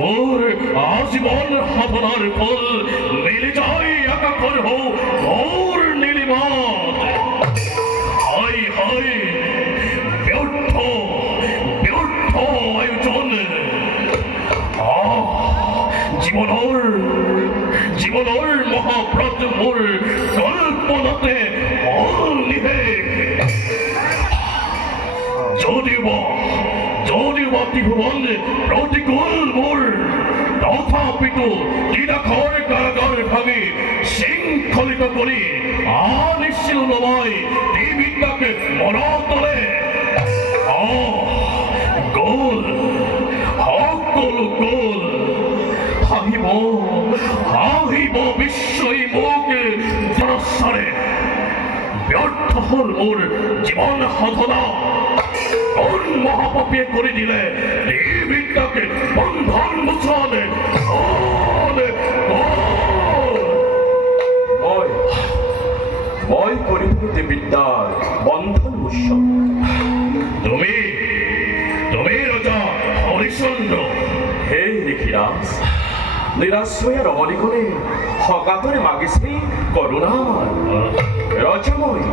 মোর আজীবন সাধনার ফল মিলে যায় একাকার হো মোর নীলিমাত। হায় হায় ব্যর্থ ব্যর্থ আয়োজন। জীবনের মহাব্রত মোর কল্পনাতে ফল নিবে। যদিবা ত্রিভুবন প্রতিকূল মোর, তথাপিত নিরাখর কারাগার ভাঙে শৃঙ্খলিত করে আনিশীলময় দেবিদ্যাকে মরা তোলে। গোল সকল গোল হাহিব বিশ্বই মুখে জনসারে। ব্যর্থ হল মোর জীবন সাধনা। কোন মহাপাপে করে দিলে এই বিদ্যাকে বন্ধন মোচনে। ভয় করিতে বিদ্যার বন্ধন মোচন। তুমি রাজা হরিশ্চন্দ্র। হে নিখিরাজ, নিরাশ্রয়া রমণী করে হকাতরে মাগিছে করুণাময় রজময়।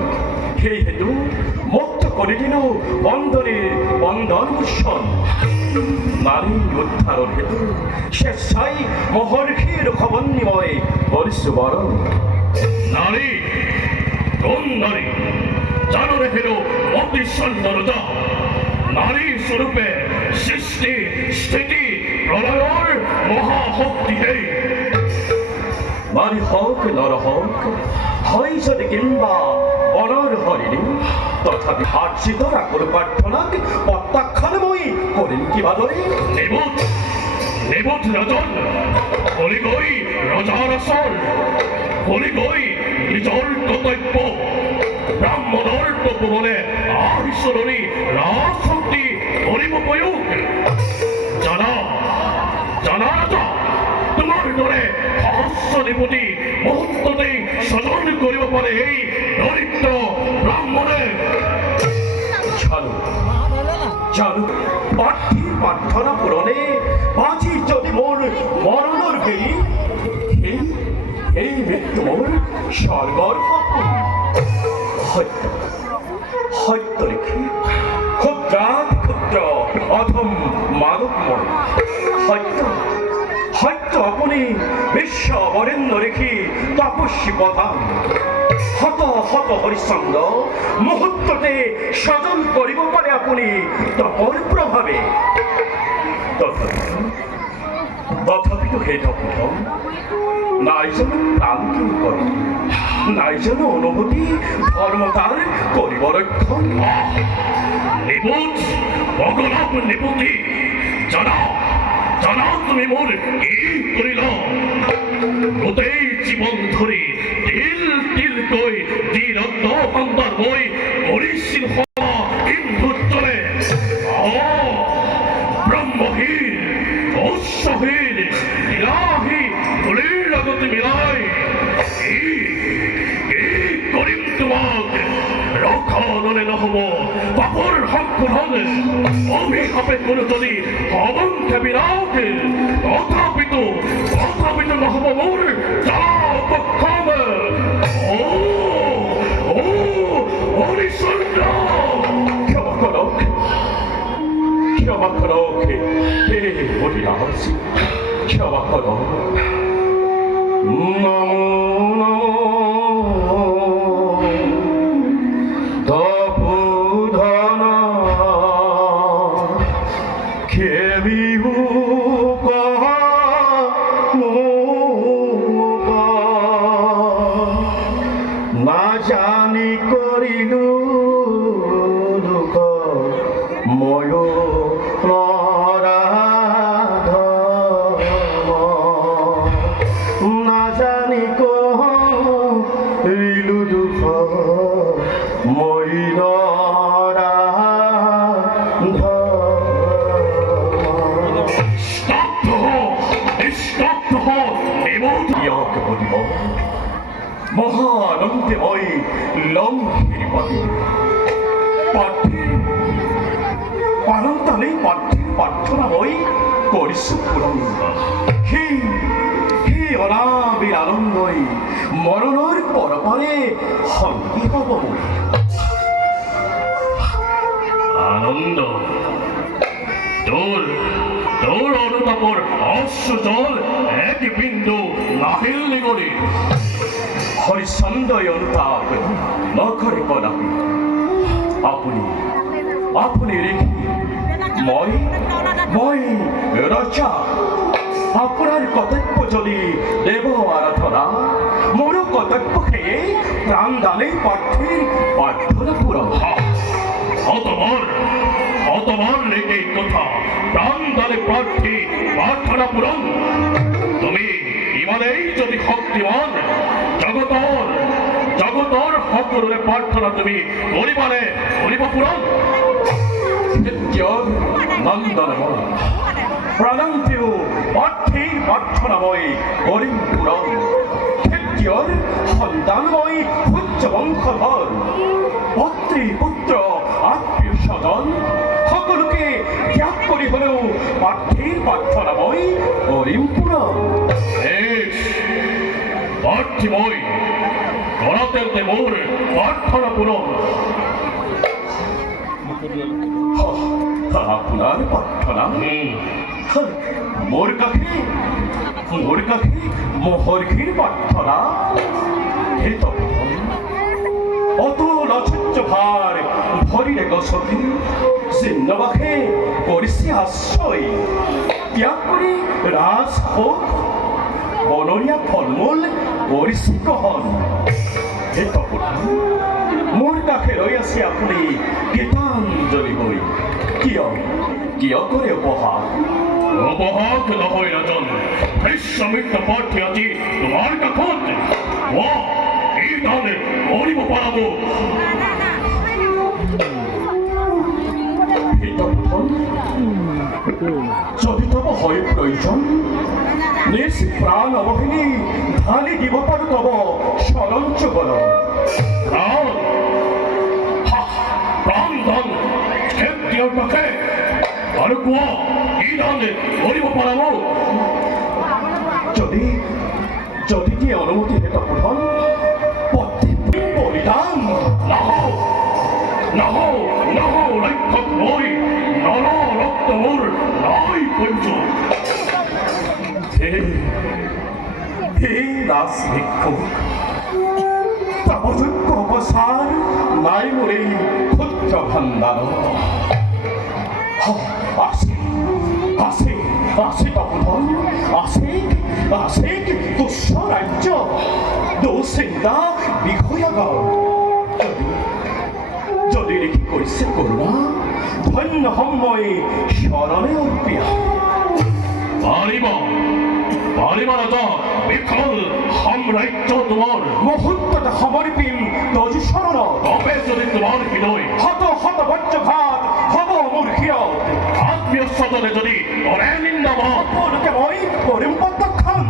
সেই হেতু মুক্ত করে দিল বন্ধন মোচন। নারী উদ্ধারণ হেতু স্বেচ্ছাই মহর্ষির খবন্নিময় করিছে বরণ। নারী কোন নারী জানো রে হেলো অতিশন্দ রাজা। নারী স্বরূপে সৃষ্টি স্থিতি প্রলয়ের মহাশক্তি হে। নারী হোক নর হোক, হয় যদি কিংবা অনর হরিণী, তথাপি হার্ষিতরা করে প্রার্থনাকে প্রত্যাখ্যানময়ী করেন কি বাদরে। নিবুধ রজন হরিগৈ রজার আসর। হরিগৈ নিজর কর্তব্য ব্রাহ্মণর তপবলে আহিশ্বরী রাজশক্তি হরিমপয়োগ। জানা রাজা, তোমার দরে সহস্র নিপতি মুহূর্ততেই স্মরণ করিব পারে এই দরিদ্র ব্রাহ্মণের। জানো প্রার্থনা পূরণে বাঁচি যদি মোর মরণর গেই, এই মৃত্যু মোর স্বর্গর হত্য লিখি ক্ষুদ্র অধম মাদক মনে হত্য আপনি বিশ্ব বরেণ্য রেখি তপস্বী প্রধান। হত হরিশ্চন্দ্র মুহূর্ততে সজন করিব পারে আপনি তপর প্রভাবে। তথাপি তো হে তপন নাই যেন প্রাণ কেউ করে, নাই যেন অনুভূতি ধর্মতার করিব রক্ষণ। নিবুধ ভগবান নিবুদ্ধি, জানাও তুমি মোর কি করিল। গোটেই জীবন ধরে তিল কই রত্ন সম্পদ বই করিছিল ইন্ধু চলে। ব্রহ্মহীন অশ্বহীন ইলাহি ভুলির আগতে মিলাই করিম তোমাক রক্ষণে নহব। পাপর সংশোধন অভিশাপে করে যদি অবন্থে বিরাট, তথাপিত নহব মোর পক্ষম। হরিশ্চন্দ্র ক্ষমা করো হে হরিদাস, ক্ষমা করো। নমো তপোধন খেলিহু না জানি করিলু দুঃখ ময় না জানি করিলু দুঃখ ময়ূর মহানন্দময় লঙ্ঘের পথে পার্থিব প্রার্থনা বই কৰিছো পূৰণ সেই অনাবিল আনন্দই মৰণৰ পৰপাৰে সংগী হ'ব মোৰ আনন্দ তোর তোর অনুতাপর অশ্ব জল এক বিন্দু নাহিল নিগরি হরিচন্দ্ৰই অনুতাপ নকৰে কদাপি আপুনি ৰেখি মই ৰজা আপোনাৰ কৰ্তব্য যদি দেৱ আৰাধনা মোৰ কৰ্তব্য সেয়ে প্ৰাণ দানে প্ৰাৰ্থীৰ প্ৰাৰ্থনা পূৰণ অতবার লেগে কথা প্রাণ দানে প্রার্থী প্রার্থনা পূরণ তুমি ইমানেই যদি শক্তিমান জগতর সকলোৰে প্ৰাৰ্থনা তুমি করিব পূরণ নন্দনময় প্ৰণান্তিও প্ৰাৰ্থীৰ প্ৰাৰ্থনা মই কৰিম পূৰণ খেতিয়ৰ সন্তানময় সূৰ্য বংশধৰ পত্ৰী পুত্ৰ আত্মীয় স্বজন সকলোকে ত্যাগ কৰি হলেও প্ৰাৰ্থীৰ প্ৰাৰ্থনা মই কৰিম পূৰণ প্রার্থীময় কৰাতে মোৰ প্ৰাৰ্থনা পূৰণ আপোনাৰ প্ৰাৰ্থনা মোৰ কাষে মহৰ্ষিৰ প্ৰাৰ্থনা অতুল অচ্যুত ভাৰ ভৰিৰে গছকি চিহ্নবাসে কৰিছে আশ্ৰয় ত্যাগ কৰি ৰাজভোগ বনৰীয়া ফল মূল কৰিছে গ্ৰহণ মোৰ কাষে ৰৈ আছে আপুনি গীতাঞ্জলি হৈ কিয় কৰে উপহাস নহয় ৰাজন ভীষ্মিত্ৰ প্ৰাৰ্থী আজি তোমাৰ কাষত এই দানে কৰিব পাৰাব যদি তব হয় প্ৰয়োজন নিজ প্ৰাণ অৱহিনী ঢালি দিব পাৰো তব সৰঞ্চ বল প্ৰাণ ধন খেতিয়ৰ পাশে আৰু কোৱা এই দানে কৰিব পাৰাব যদি দিয়ে অনুমতি হেত প্ৰথম বলিদান নহও ৰাক্ষস মই ৰক্ত মোৰ নাই প্ৰয়োজন হে দাস ভিক্ষুক তাপযোগ্য অৱসাৰ নাই মোৰ এই ক্ষুদ্ৰ ভাণ্ডাৰ আছে তপোধন আছে তুচ্ছ ৰাজ্য দুঃচিন্তা বিষয়াগাৰ যদি দেখি কৰিছে কৰোণা ধন্য সময় শৰণে অৰ্পিয়া পাৰিব ৰাজা বিফল সাম্ৰাজ্য তোমাৰ মুহূৰ্ততে সমৰ্পিম তজি শৰণ তবে যদি তোমাৰ হৃদয় শত বজ্ৰঘাত হব মোৰ শিৰত আত্মীয় স্বজনে যদি কৰে নিন্দাবাদ সকলোকে মই কৰিম প্ৰত্যাখ্যান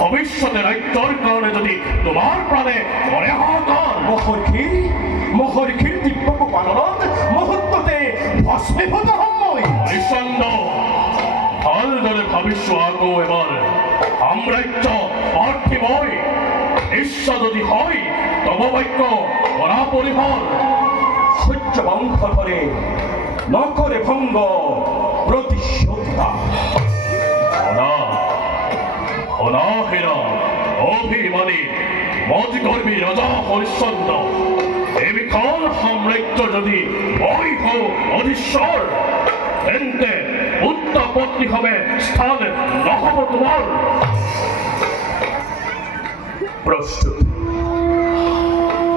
ভৱিষ্যতে ৰাজ্যৰ কাৰণে যদি তোমাৰ প্ৰাণে কৰে হাহাকাৰ মহৰ্ষিৰ দিব্য পালনত মুহূৰ্ততে ভস্মীভূত সময় হৰিচন্দ্ৰ ভালদৰে ভাবিছো আকৌ এবাৰ সাম্ৰাজ্য প্ৰাৰ্থী মই ইচ্ছা যদি হয় তব বাক্য কৰা পৰিফল সূৰ্য বংশ ধৰে নকৰে ভংগ প্ৰতিশোধা অনাহেৰা অভিমানী মজগৰ্বী ৰজা হৰিশ্চন্দ্ৰ এই বিশাল সাম্ৰাজ্য যদি মই হওঁ অধীশ্বৰ তেন্তে উত্তপত্নী হবে স্থান নহব তোমাৰ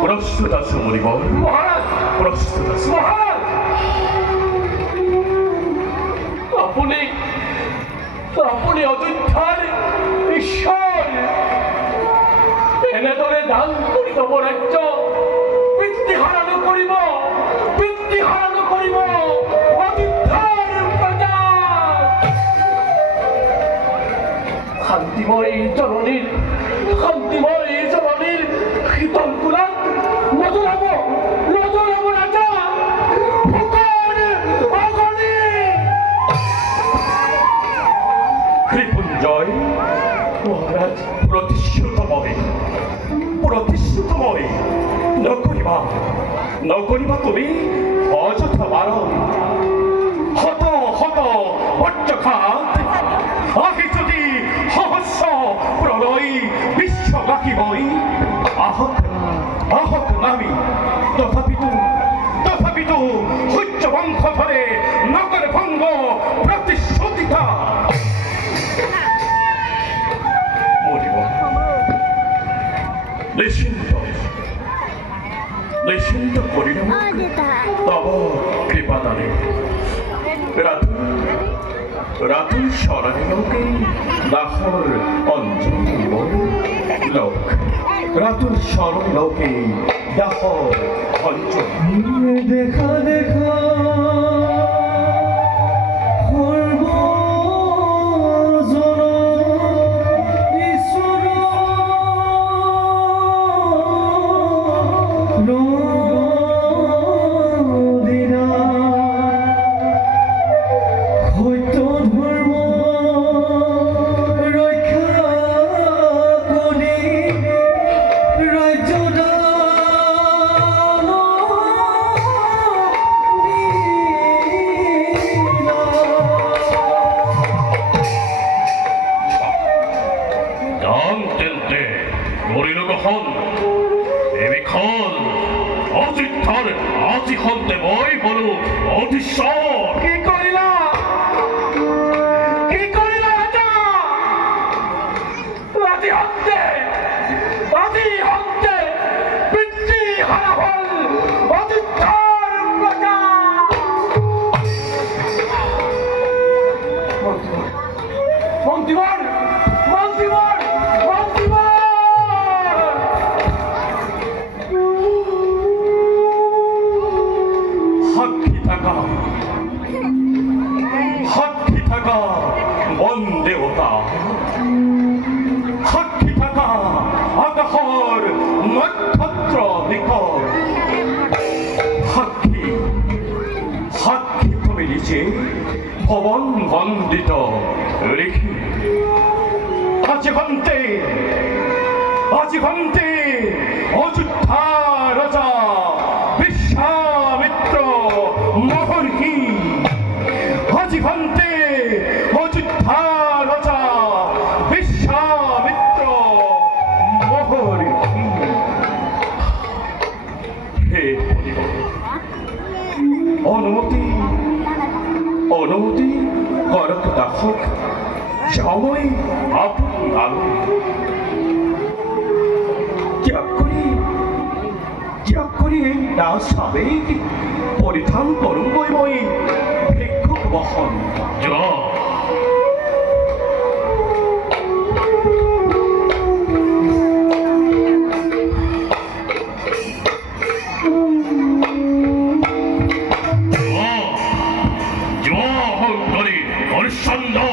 প্রস্তুত আছো মরিবল মহারাজ প্রস্তুত আছো মহারাজ আপুনি অযোধ্যাৰ ঈশ্বৰ এনেদৰে দান কৰি তব ৰাজ্য পিতৃহাৰা নকৰিব অযোধ্যাৰ প্ৰজা শান্তিময় জননীৰ শীতল কুলাত নজৰাব ৰাজা ভোকৰ অগণি মহারাজ প্রতিশ্রুতময় নকরিবা তুমি অযথা বারণ হত হত বজ্রঘাত আহি যদি সহস্র প্রলয় বিশ্ববাকী হই আহত নামি তথাপিতো সূর্য বংশ ধরে নগর ভঙ্গ প্রতিশ্রুতিতা মরিব নিশ্চিন্ত করিল তব কৃপাদানে রাতুল স্মরণে লোকে দাহর অঞ্জলি লোক রাতুল স্মরণ লোকে দাহর অঞ্জলি দেখা দেখা আজি হন্তে মই বলো অধীশ্বর কি করিলা রাজা আদি হন্তে পিতৃ হারাফল অধিষ্ঠার প্রজা মন্ত্রীবর সাক্ষী থাকা বন দেবতা সাক্ষী থাকা আকাশর নক্ষত্র নিকট সাক্ষী তুমি নিজে ভবন বন্দিত রেখে আজি ঘন্টে অযোধ্যা রাজা বিশ্বামিত্র মহর্ষি আজি ঘন্টে অযোধ্যা রাজা বিশ্বামিত্র মহর্ষি হে অনুমতি করত দাসক সময় আপন আলো ত্যাগ করি এই দাস আবেগ পরিধান করুন বই ভিক্ষুক বহন জয় হরি হরিশ্চন্দ্র